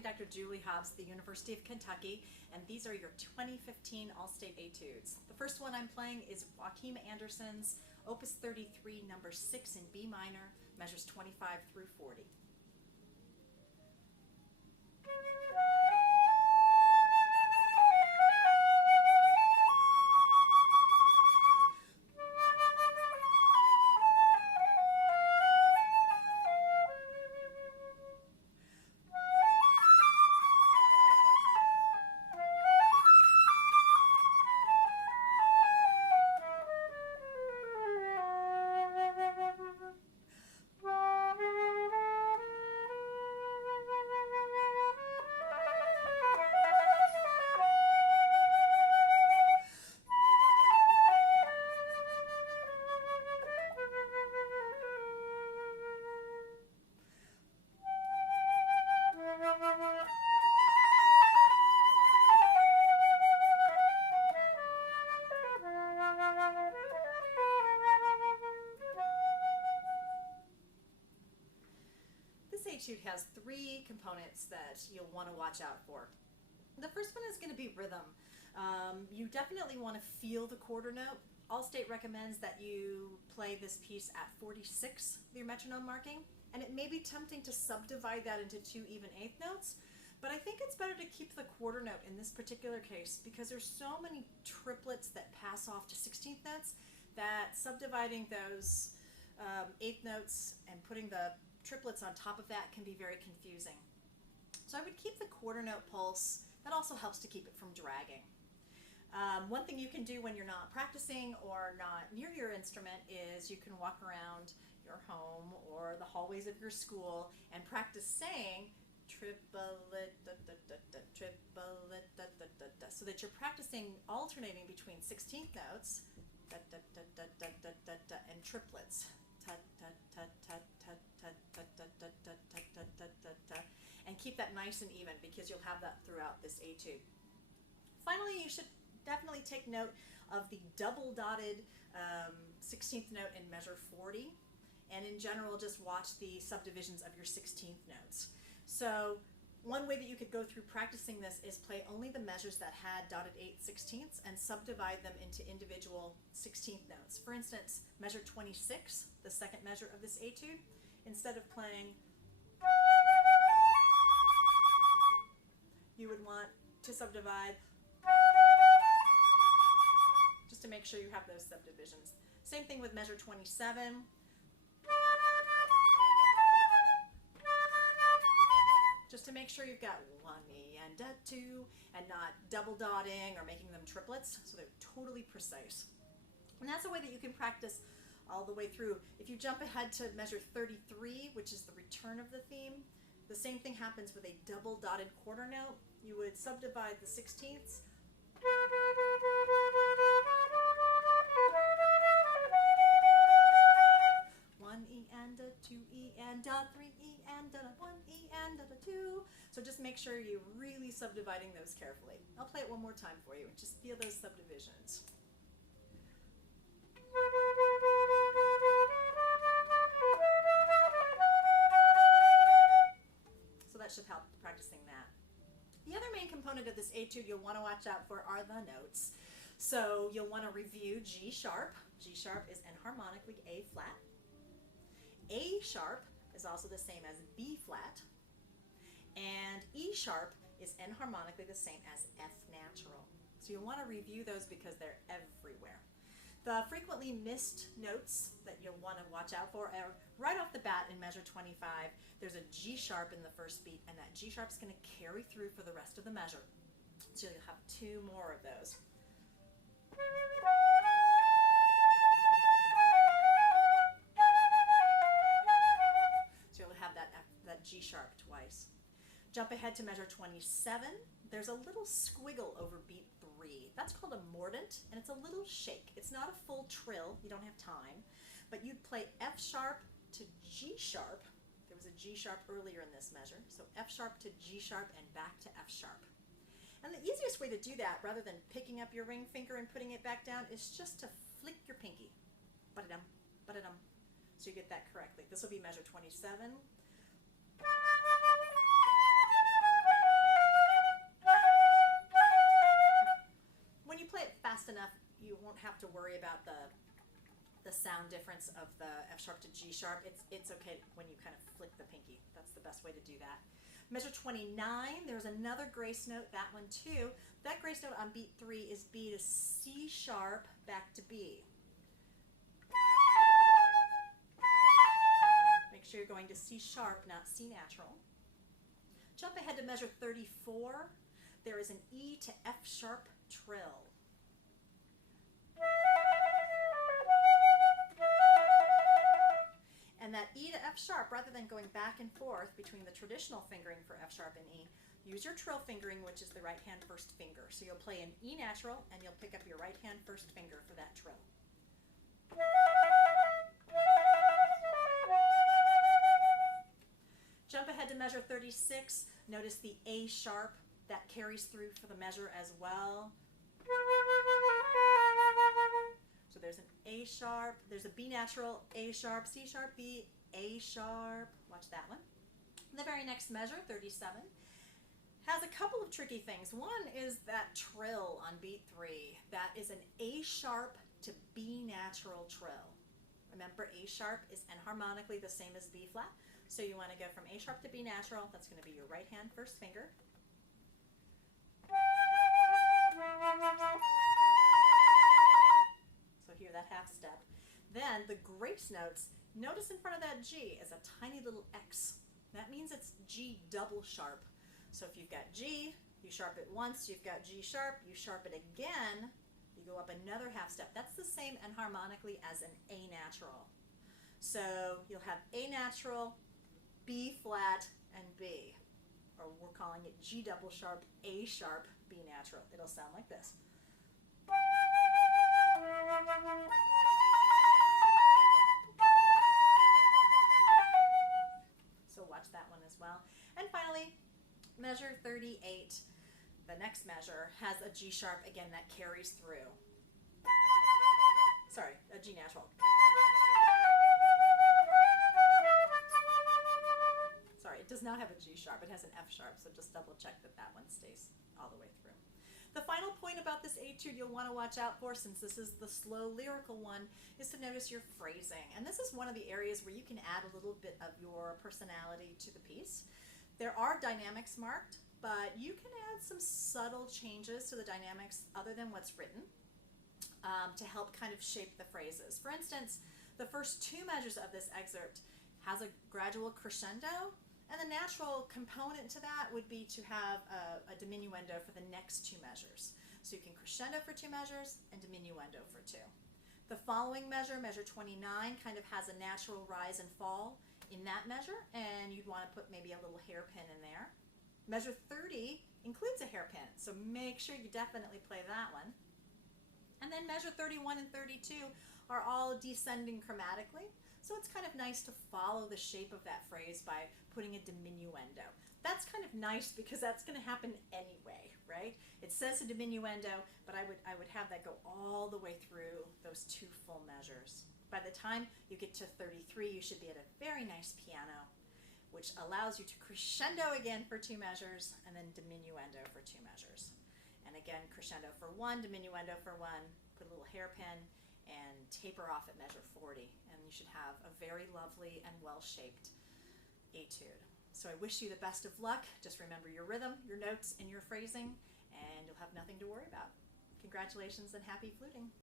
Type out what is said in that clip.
I'm Dr. Julie Hobbs at the University of Kentucky, and these are your 2015 All-State Etudes. The first one I'm playing is Joachim Andersen's Opus 33, number 6 in B minor, measures 25 through 40. This etude has three components that you'll want to watch out for. The first one is going to be rhythm. You definitely want to feel the quarter note. All-State recommends that you play this piece at 46 with your metronome marking, and it may be tempting to subdivide that into two even eighth notes, but I think it's better to keep the quarter note in this particular case because there's so many triplets that pass off to 16th notes that subdividing those eighth notes and putting the triplets on top of that can be very confusing. So I would keep the quarter note pulse. That also helps to keep it from dragging. One thing you can do when you're not practicing or not near your instrument is you can walk around your home or the hallways of your school and practice saying triplet, da, da, da, da, triplet, da, da, da, da, so that you're practicing alternating between 16th notes da, da, da, da, da, da, da, da, and triplets. Ta, ta, ta, ta, ta, ta, ta, ta, ta, ta, ta, ta, ta, ta, ta, and keep that nice and even because you'll have that throughout this etude. Finally, you should definitely take note of the double dotted 16th note in measure 40, and in general just watch the subdivisions of your 16th notes. So one way that you could go through practicing this is play only the measures that had dotted 8/16ths and subdivide them into individual 16th notes. For instance, measure 26, the second measure of this etude, instead of playing, you would want to subdivide just to make sure you have those subdivisions. Same thing with measure 27. Just to make sure you've got one E and a two and not double dotting or making them triplets, so they're totally precise. And that's a way that you can practice all the way through. If you jump ahead to measure 33, which is the return of the theme, the same thing happens with a double dotted quarter note. You would subdivide the 16ths. One E and a two E and a three E and a one E and a two. So just make sure you're really subdividing those carefully. I'll play it one more time for you and just feel those subdivisions. So that should help practicing that. The other main component of this etude you'll want to watch out for are the notes. So you'll want to review G sharp. G sharp is enharmonically A flat. A sharp is also the same as B flat. And E sharp is enharmonically the same as F natural. So you'll want to review those because they're everywhere. The frequently missed notes that you'll want to watch out for are right off the bat in measure 25. There's a G sharp in the first beat, and that G sharp is going to carry through for the rest of the measure. So you'll have two more of those. So you'll have that G sharp twice. Jump ahead to measure 27. There's a little squiggle over beat 3. That's called a mordant, and it's a little shake. It's not a full trill. You don't have time. But you'd play F sharp to G sharp. There was a G sharp earlier in this measure. So F sharp to G sharp and back to F sharp. And the easiest way to do that, rather than picking up your ring finger and putting it back down, is just to flick your pinky. Ba-da-dum, ba-da-dum. So you get that correctly. This will be measure 27. to worry about the sound difference of the F sharp to G sharp. It's okay when you kind of flick the pinky. That's the best way to do that. Measure 29, there's another grace note, that one too. That grace note on beat 3 is B to C sharp back to B. Make sure you're going to C sharp, not C natural. Jump ahead to measure 34. There is an E to F sharp trill. And that E to F sharp, rather than going back and forth between the traditional fingering for F sharp and E, use your trill fingering, which is the right hand first finger. So you'll play an E natural and you'll pick up your right hand first finger for that trill. Jump ahead to measure 36. Notice the A sharp that carries through for the measure as well. So there's an A sharp, there's a B natural, A sharp, C sharp, B, A sharp. Watch that one. The very next measure, 37, has a couple of tricky things. One is that trill on beat 3. That is an A sharp to B natural trill. Remember, A sharp is enharmonically the same as B flat. So you want to go from A sharp to B natural. That's going to be your right hand first finger. So hear that half step. Then the grace notes, notice in front of that G is a tiny little X. That means it's G double sharp. So if you've got G, you sharp it once. You've got G sharp, you sharp it again. You go up another half step. That's the same enharmonically as an A natural. So you'll have A natural, B flat, and B. Or we're calling it G double sharp, A sharp, B natural. It'll sound like this. So watch that one as well. And finally, measure 38. The next measure has a G sharp, again, that carries through. Sorry, a G natural. Sorry, it does not have a G sharp. It has an F sharp, so just double check that that one stays all the way through. The final point about this etude you'll want to watch out for, since this is the slow lyrical one, is to notice your phrasing. And this is one of the areas where you can add a little bit of your personality to the piece. There are dynamics marked, but you can add some subtle changes to the dynamics other than what's written to help kind of shape the phrases. For instance, the first 2 measures of this excerpt has a gradual crescendo, and the natural component to that would be to have a diminuendo for the next 2 measures. So you can crescendo for 2 measures and diminuendo for 2. The following measure, measure 29, kind of has a natural rise and fall in that measure, and you'd want to put maybe a little hairpin in there. Measure 30 includes a hairpin, so make sure you definitely play that one. And then measure 31 and 32 are all descending chromatically, so it's kind of nice to follow the shape of that phrase by putting a diminuendo. That's kind of nice because that's going to happen anyway, right? It says a diminuendo, but I would have that go all the way through those 2 full measures. By the time you get to 33, you should be at a very nice piano, which allows you to crescendo again for 2 measures and then diminuendo for 2 measures. And again, crescendo for 1, diminuendo for 1, put a little hairpin, and taper off at measure 40. And you should have a very lovely and well-shaped etude. So I wish you the best of luck. Just remember your rhythm, your notes, and your phrasing, and you'll have nothing to worry about. Congratulations and happy fluting.